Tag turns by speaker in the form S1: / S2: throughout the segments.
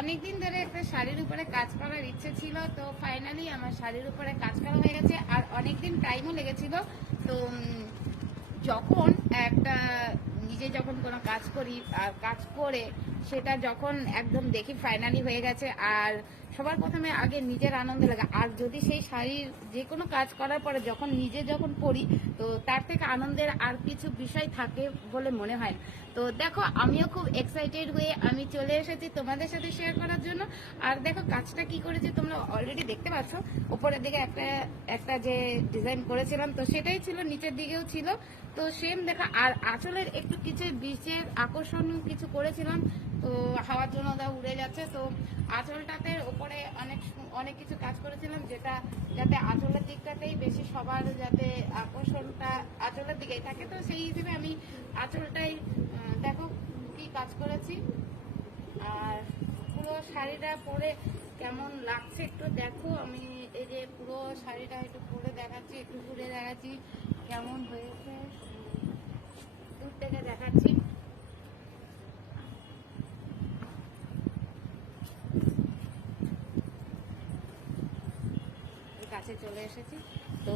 S1: অনেকদিন ধরে একটা শাড়ির উপরে কাজ করার ইচ্ছে ছিল, তো ফাইনালি আমার শাড়ির উপরে কাজ করা হয়ে গেছে, আর অনেকদিন টাইমও লেগেছিল। তো যখন একটা, নিজে যখন কোনো কাজ করি আর কাজ করে, সেটা যখন একদম দেখি ফাইনালি হয়ে গেছে, আর সবার প্রথমে আগে নিজের আনন্দ লাগে। আর যদি সেই শাড়ির যে কোনো কাজ করার পরে যখন নিজে যখন পরি তো তার থেকে আনন্দের আর কিছু বিষয় থাকে বলে মনে হয় তো দেখো, আমিও খুব এক্সাইটেড হয়ে আমি চলে এসেছি তোমাদের সাথে শেয়ার করার জন্য। আর দেখো, কাজটা কি করেছি তোমরা অলরেডি দেখতে পাচ্ছ। উপরের দিকে একটা একটা যে ডিজাইন করেছিলাম, তো সেটাই ছিল, নিচের দিকেও ছিল। তো সেম দেখা, আর আঁচলের একটু কিছু বিচের আকর্ষণ কিছু করেছিলাম। তো হাওয়ার জন্য ওটা উড়ে যাচ্ছে। তো আঁচলটাতে ওপরে অনেক অনেক কিছু কাজ করেছিলাম যেটা যাতে আঁচলের দিকটাতেই বেশি সবার যাতে আকর্ষণটা আঁচলের দিকেই থাকে। তো সেই হিসেবে আমি আঁচলটাই দেখো কি কাজ করেছি। আর পুরো শাড়িটা পরে কেমন লাগছে একটু দেখো। আমি এই যে পুরো শাড়িটা একটু পরে দেখাচ্ছি, একটু ঘুরে দেখাচ্ছি, কেমন হয়েছে উম, দূর থেকে দেখাচ্ছি কাছে চলে এসেছি। তো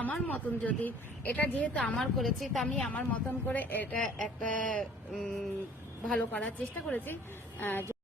S1: আমার মতন যদি এটা যেহেতু আমার করেছি, তো আমি আমার মতন করে এটা একটা ভালো করার চেষ্টা করেছি।